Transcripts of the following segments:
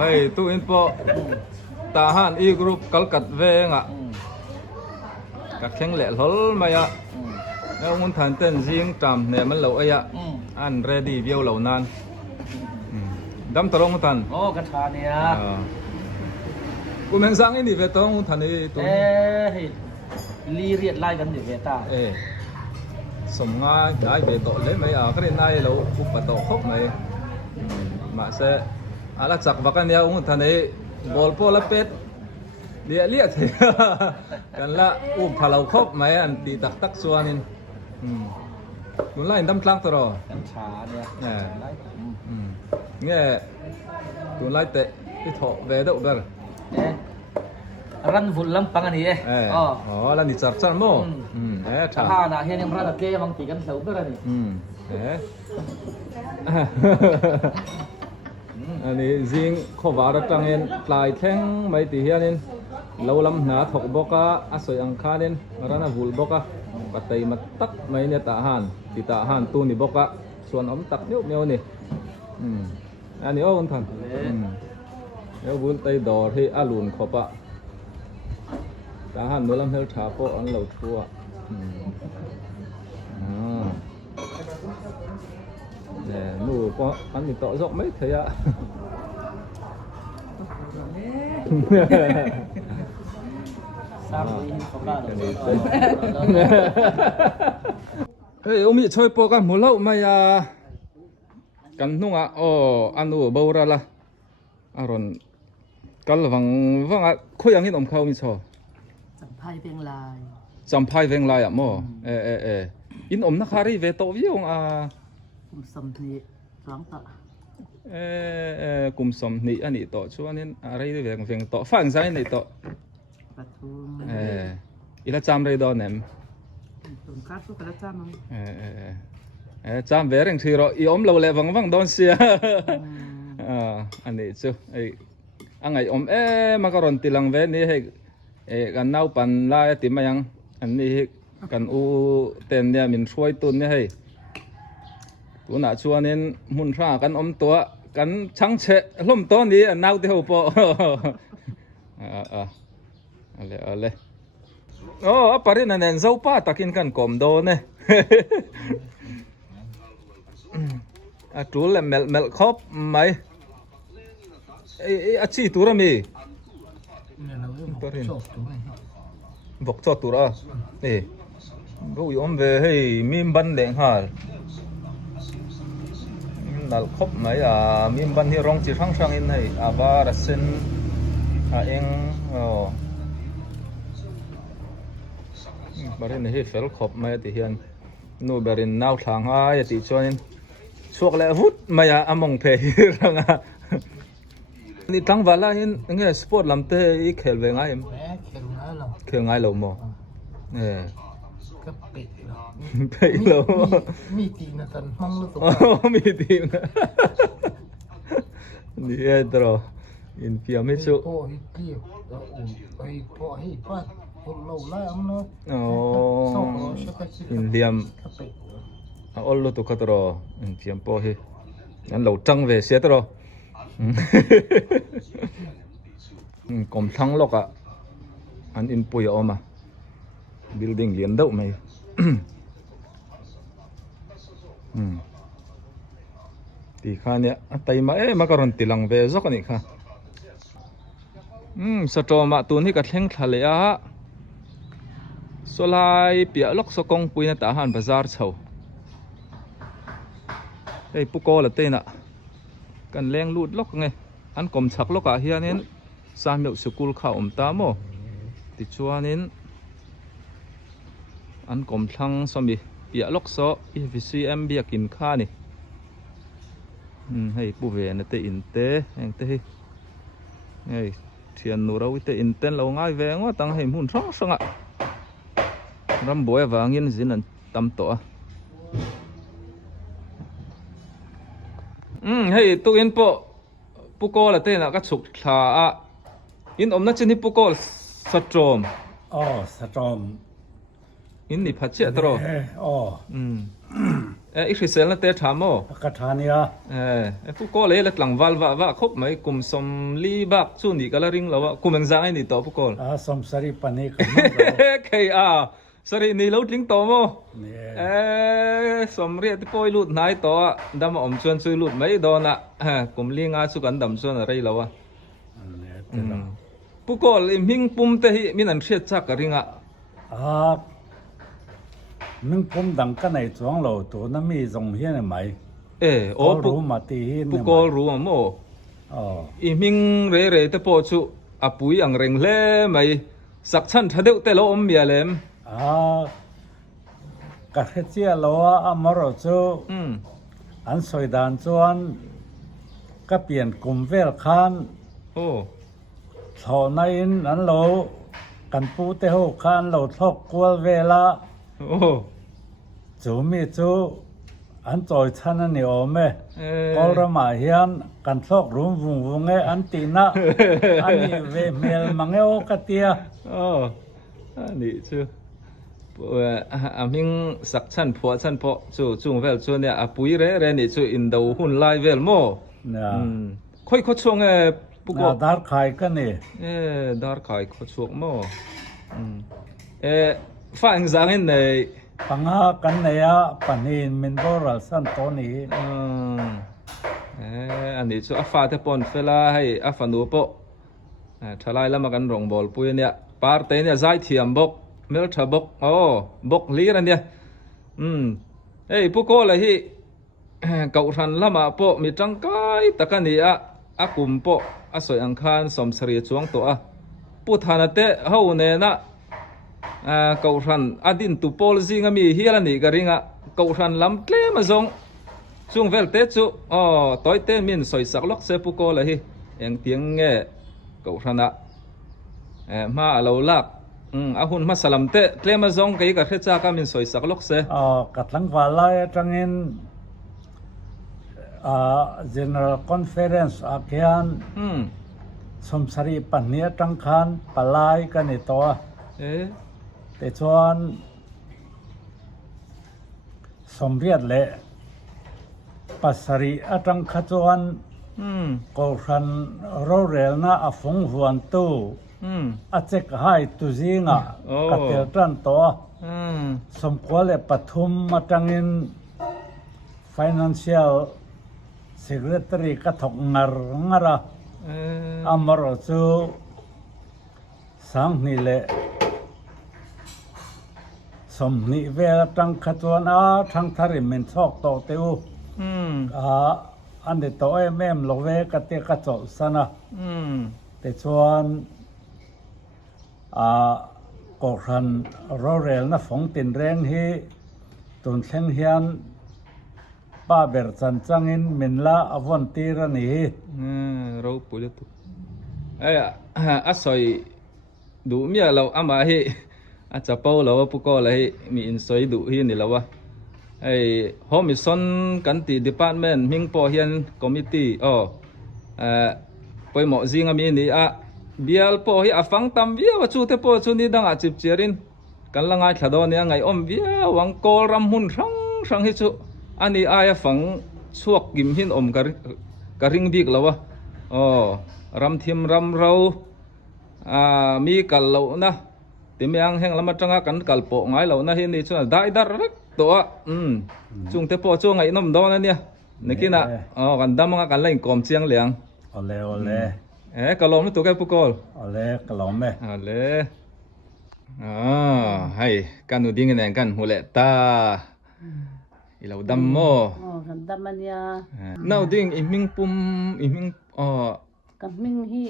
hey tu info tahan i group kalkat ve nga ka kheng le lol maya nếu muốn thành tên riêng trầm nè mình lâu ấy ạ anh ready view lâu nan đâm tao không thành cái trà này cô mình sang cái gì về tao không thành đi tôi li riết lại gần để về ta sống ngay đại về tội lấy mấy cái này lâu cũng bắt đầu khóc này mà sẽ là chặt vào cái này không thành đi ball po là pet lia lia thì cần là phá lâu khóc mấy anh đi tắc xuân nên đúng là đâm trăng rồiกันชาเนี่ยnghe đúng là tệ cái thọ về đâu cơรันฝุ่นลำปังอันนี้là đi chặt chặt mòถ้าน่ะเห็นยังรันตะเกียบางทีกันเสาก็ได้อันนี้จริงขวาระจังเงินปลายแข้งไม่ตีเฮียนินเราลำหนาถกบกะอาศัยอังคานินร้านวุ่นบกะปัตไตมาตักไม่เนี่ยตาหันติตาหันตูนี่บกะส่วนอมตักเนี้ยนี่อันนี้อ้อนทันแล้ววุ่นไตดอที่อาลุนขบะตาหันโดนลำเฮลชาโปอันเหล่าทั่วเนี่ยนู่นก็อันนี้ต่อจอกไม่เทียเฮ้ยอมิช่วยปกันหมดแล้วไม่กันนุ่งอันนู้นเบาระละอารอนกันวังคุยอย่างนี้อมเขามีชอจำพายเวียงลายจำพายเวียงลายมั้งอินอมนักฮารีเวโตวิองกุมสมนีร้องต่อกุมสมนีอันนี้ต่อช่วงนี้อะไรเวียงต่อฝั่งซ้ายนี่ต่อปะทุมอีละจำเลยดอนเนมตุนกัดสุกระจำมั้งจำเวริงทีรออีอมเราเลยวังดอนเสียอันนี้จู่อันไงอมมาการันตีลังเวนี่ให้กันน่าปันลายติมายังอันนี้กันอูเต็นเนี่ยมันช่วยตุนเนี่ยให้ตัวหน้าชัวนี้มุนร่ากันอมตัวกันช่างเชะล้มต้นนี้น่าเดียวพออะไรปารินันเองเจ้าป้าตักินกันกลมโดนเนี่ยจูเล่เมลครบไหมอาชีตัวละมีปารินบอกจอดตัวละนี่รู้ยอมเวให้มีบันเด้งหานัลครบไหมมีบันที่ร้องจีรังช่างอินให้บาร์เซนเองบารินให้เฟลครบไหมที่เฮียนนู่บารินน่าทางติชวนช่วงแล้ววุฒไม่อมงเพย์รังนี่ทั้งวันละเห็นเงี้ยสปอร์ตลำเตะอีเขลเวงไงเขลไงเราหมอก็ปิดเรามีทีนะตอนห้องรู้สึกมีทีนะนี่เอตรออินพิอามิชุโอ้ยเกี่ยวไอ้พ่อให้ป้าเราไล่อันนั้นอินเดียมอัลโลตุกัตรออินพิามพ่อให้งั้นเราจังเวเสียตรอกลมทั้งโลกอันอินปุยออกมาบิลดิ้งเลียนเด้อไหมตีข้าเนี่ยแต่มาการันตีลังเวจกันนี่ค่ะสตรอมาตัวนี้ก็เท่งทะเลสลายเปียล็อกสกงปุยนะตาหันบาซาร์เช่าปุกโกละเต้น่ะกันแรงลูดล็อกไงอันกลมฉักล็อกเฮียนี้สามเหลี่ยมสกุลข้าวอมตามอติดชัวนี้อันกลมทั้งสมีเปียล็อกโซEVCMเบียกินข้านี่ให้ผู้เวนเตอินเตเองเตให้เทียนนูเราเตอินเตเราง่ายแวงว่าตั้งให้หุ่นช่องสังะรำบัววางยินสินันตำตัวให้ตัวอินปุกโกละเต้น่ะก็ฉุกขาอินอมนัชนิปุกโกสตรอมสตรอมอินนี่พัชเชตรอ อีคริสเซลนั่นเตะถามโม กระทานี่อ่ะ ผู้ก่อเลยหลังวัลว่าคบไหมกลุ่มสมลีบักช่วงนี้ก็ละริงแล้วว่ากลุ่มยังไงนี่ต่อผู้ก่อ สมสรีปนิกมัน เคยสรีนี่เราลิงต่อโม เนี่ย สมเรียที่ปอยลุดนายต่อดำอมชวนซื้อลุดไหมโดนอ่ะกลุ่มลิงอาสุกันดำชวนอะไรแล้ววะ เนี่ย ผู้ก่อเลยมิงปุ่มเตะมินันเชียจักกริงอ่ะ มึงผมดังกันในช่วงเราตัวนั้นมีทรงเฮียนไหม โอ้ รู้มาตีเฮียน ผู้ก่อรู้อ่ะโม อ๋อ อีมิงเร่แต่ปอชุอปุยอังเร่งเล่ไหมสักชั้นถ้าเดียวแต่เราอมเมียเลม กระเจียโลอ่ะมารจูอันสวยดานจวนก็เปลี่ยนกลุ่มเวลคัน โอ้ เท่านั้นอันโลกันปูเตหูคันเราทอกกวลเวลา โอ้ จูมีจูอันจอยชันนั่นนี่โอเมก็ระมาเฮียนกันทอกรุมวุงวุงเออันตีนะอันนี้เวเมลมังเอโอกเตีย โอ้อันนี้ชื่อมิงสักชั้นพอชั้นพอจู่จุงเวลจู่เนี่ยอปุยเร่นี่จู่อินดูหุ่นไลเวลโม เนี่ย ค่อยช่วงปุ๊ก ดาร์คายกันนี่ ดาร์คายค่อยช่วงโมฝ่ายจังเห็นใน ปังหากันเนี่ยปันนี้มินโบราสันโตนี้ อันนี้จู่อาฟ้าเทปอนเฟลาให้อาฟ้านูโปทลายแล้วมากันรองบอลปุยเนี่ยปาร์ตี้เนี่ยใจเทียมบกเมลทบกโอ้บกลีรันเนี่ยปุ๊กโกเลยที่เก่าทันละมาโปมีจังไกตะกันนี่อากุมโปอาสวยอังคารสมสรีจวงตัวปุถานะเตะเฮาเนี่ยนะเก่าทันอดินตุโปลซิงมีเฮียลันนี่กะริงเก่าทันลำเกลมาซงช่วงเวลเตจูต่อยเตมินสวยสักล็อกเซปุกโกเลยเองเตียงเงี้ยเก่าทันมาเราลักอาหุ่นมาสลัมเตะเกลมาซงกี่กะเทจากามินสวยสักล็อกเซ กัดลังวาลายจังอินgeneral conference อาเกียนสมสรีปันเนียจังคันปลายกันในตัวแต่ชวนสมเรียดเละปัสรีอาจังขจวนก็ขันโรเรลนะอาฟงหวนตู้อาเจกให้ตุจิงกัดเตลตันตัวสมควรเลยปฐุมมาจังอิน financial secretary ก็ถกงาระอามรจูสังนี่แหละสมนิเวลตังขจวนทั้งทาริมินชอกโตเตวอันเดโตเอเมมโลเวกเตกจสนะแต่ชวนก็ขันโรเรลนะฝงตินแรงฮีตุนเซงเฮียนป้าเบิร์จันจังอินมินลาอวันตีรันนี่เราปุยตุอาศัยดูเมียเราอามาฮีอาจจะเป้าเราปุกก็เลยมีอินสอยดูฮีนี่แล้ววะโฮมิซอนกันตีดีพาร์ตเมนต์มิงพอเฮียนคอมมิตี้ไปหมอซิงมีนี่เบียลพอฮีฟังตามเบียว่าชูเทพอชูนี่ดังจิบเจริญกันละไงถ้าโดนเนี่ยไงอมเบียวังโกรำหุ่นรังฮิชูอันนี้ฟังสวกกิมหินอมกริงบิกแล้ววะรำทิมรำเรามีกันเรานะที่เมียงแห่งละมาจังกันกัลโปไงเรานะเห็นนี่ช่วงได้ดารักตัวช่วงเทปช่วงไงน้ำดอนนั่นเนี่ยนี่กินกันดำมันกันเล่นกอมเชียงเหลียงโอเลกะลอมนี่ตัวแกปุกโกลโอเลกะลอมไหมให้กันดูดิ้งกันกันหัวเละตาอีเราดำโม่กันดำมันยาน่าดิ้งอีมิงปุ่มอีมิงกับมิงฮี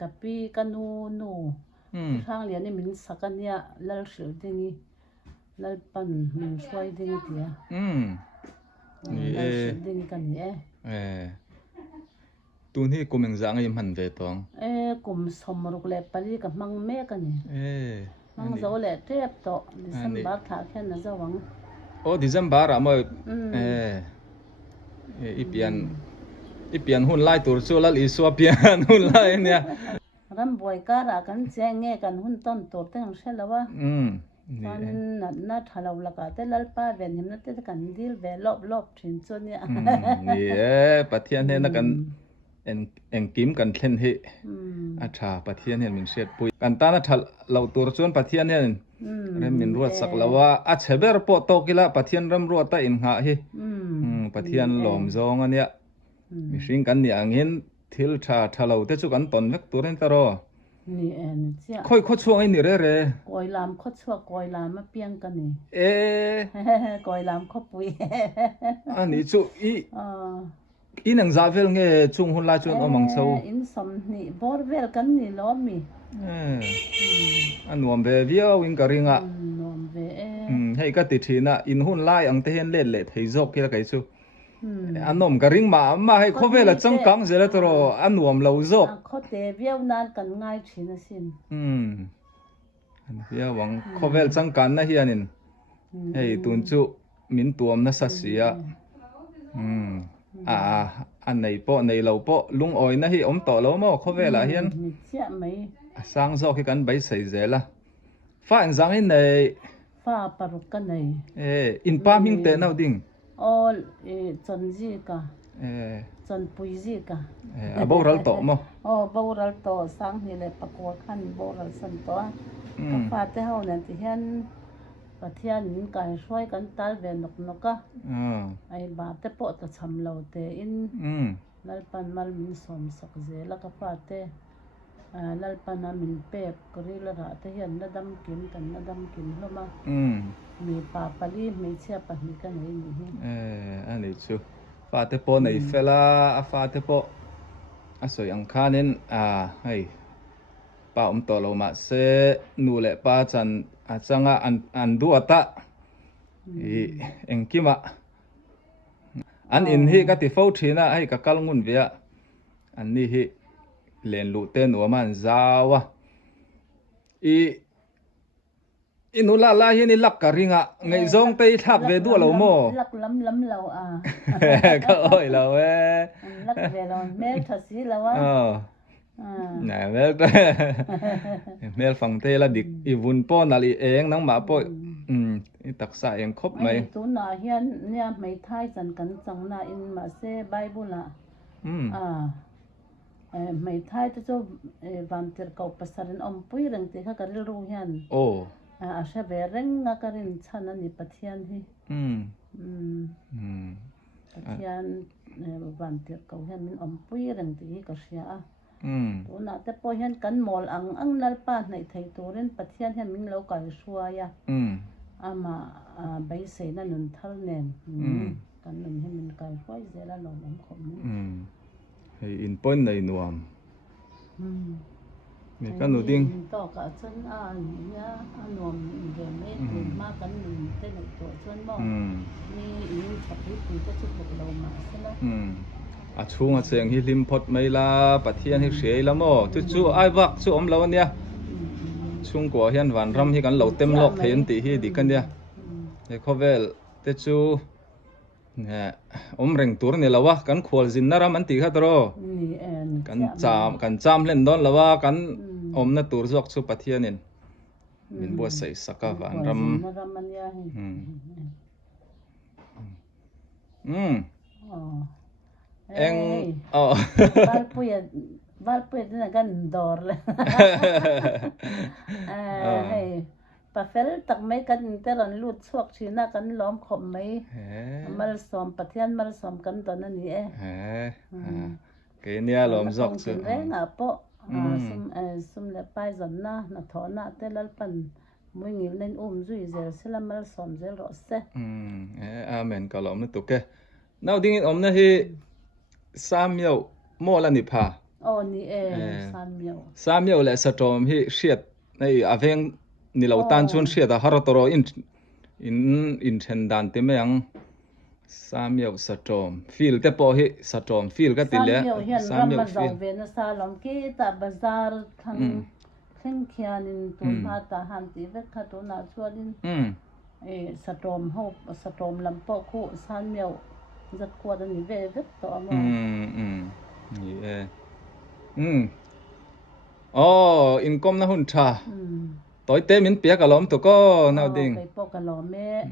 กับปีกันนูทางเรียนนี่มันสักกันเนี่ยลัลสุดดิ้งลัลปันมันช่วยดิ้งเดียลัลสุดดิ้งกันเนี่ยตัวนี้กูมันจังยังมันเวทองกูมสมรุกเล็บไปลีกับมังเมกันเนี่ยมังโซเล็บเทียบโตดิฉันบักถาแค่นั้นจะหวังดิฉันบาร์มาอีเปียนหุ่นไล่ตัวชัวร์ละอีสัวเปียนหุ่นไล่เนี่ยรำบวยการะกันเจงเงกันหุ่นต้นตัวเต็งเสร็จแล้ววะ chuan na thalo laka te lalpa ven him na te kan dil ve lop thin chu nia ni pathian he na kan en kim kan thlen hi a tha pathian he min set pui kan ta na thal lo tur chuan pathian he rem min ruat sak lawa a cheber po to kila pathian ram ruat ta in nga hi pathian lom zong ania mi hring kan ni angin thil thalo te chu kan ton vek tur hen ta ro ni en chia khoi kho chuang ai ni re koi lam kho chua koi lam ma piang kan ni koi lam kho pui ani chu i nang za vel nge chung hun la chuan omang so in som ni bor vel kan ni lo mi anuam ve viau in karinga nom ve hei ka ti thina in hun lai ang te hen le thei jok kila kai chu anom karing ma hei kho vela changkang zela toro anuam lo jok kho te viau nan kan ngai thina sin an via wang kho vel changkan na hianin hei tun chu min tuam na sa sia an nei lo po lung oi na hi om to lo mo kho vela hian ni chia mai sang zo ki kan bai sei zela fa ang zang in nei fa paruk kan nei in pa ming te nau ding all chon ji ka chon pui ji ka aboral to mo boral to sang ni le pakwa khan boral san to ka fa te ho nan ti hian pathian in kai hroi kan tal ve nok noka ai ba te po ta cham lo te in lalpan mal min som sak zela ka fa te lalpan min pe kri la ra te hian na dam kin hloma mi pa pali mi chia pa ni ka nei ni ani chu fa te po nei fela a fa te po a soi ang khanin hei pa to lo ma se nu le pa chan a changa an duata engkima an in hi ka ti fo thina ai ka kal ngun via an ni hi len lu te nu man zawa inula la hi ni lak ka ringa ngei zong te thak ve du lo mo lak lam lo ka oi lo lak ve lo mel thasi lo nè mel phang te la dik i vun po na li eng nang ma po taksa eng khop mai tu na hian nia mai thai chan kan chang na in ma se bible mai thai te chu van tir ko pasarin om pui reng te kha karil ru hian a sha ve reng nga karin chan ani pathian hi pathian van tir ko hian min om pui reng te ka sia tu na te po hian kan mol ang lalpa nei thei turin pathian hian min lo kai suaya ama bai se na nun thal nen kan nun hi min kai khoi zela lo mom khom hei in point nei nuam mi kan nu ding to ka chun ya anom ge me ma kan nun te nei to chun mo ni in chapi pu te chu pok lo ma sela a chunga cheng hi lim phot mai la pathian hi sei la mo chu ai wak chu om lo ania chung ko hian van ram hi kan lo tem lok thein ti hi di kan dia he khovel te chu ne om reng tur ne lawa kan khol jin na ram an ti kha tro ni en kan cham len don lawa kan om na tur zok chu pathianin min bo sei saka van ram eng valpuya na gan dor le hey pa fel tak mai kan teron lut chuak thina kan lom khom mai mal som pathian mal som kan ton ani ke nia lom zok chu renga po sum le pai zon na thona te lalpan mui ngil nen zui zel sela mal som zel ro se amen ka lom na tu ke now ding in om na hi samyo mo la ni pha ni samyo le satom hi hriat nei aveng ni lo tan chun hriat a haratoro in then dan te me ang samyo satom fil te po hi satom fil ka tile samyo fil ve na salom ki ta bazar thang theng khianin tu ma ta han ti ve kha to na chuanin satom lam po khu samyo zat kwa da ni ve to ma in kom na hun tha tối tế mình bia cả lom tụ có nào Ờ, đinh cái bộ cả lò mẹ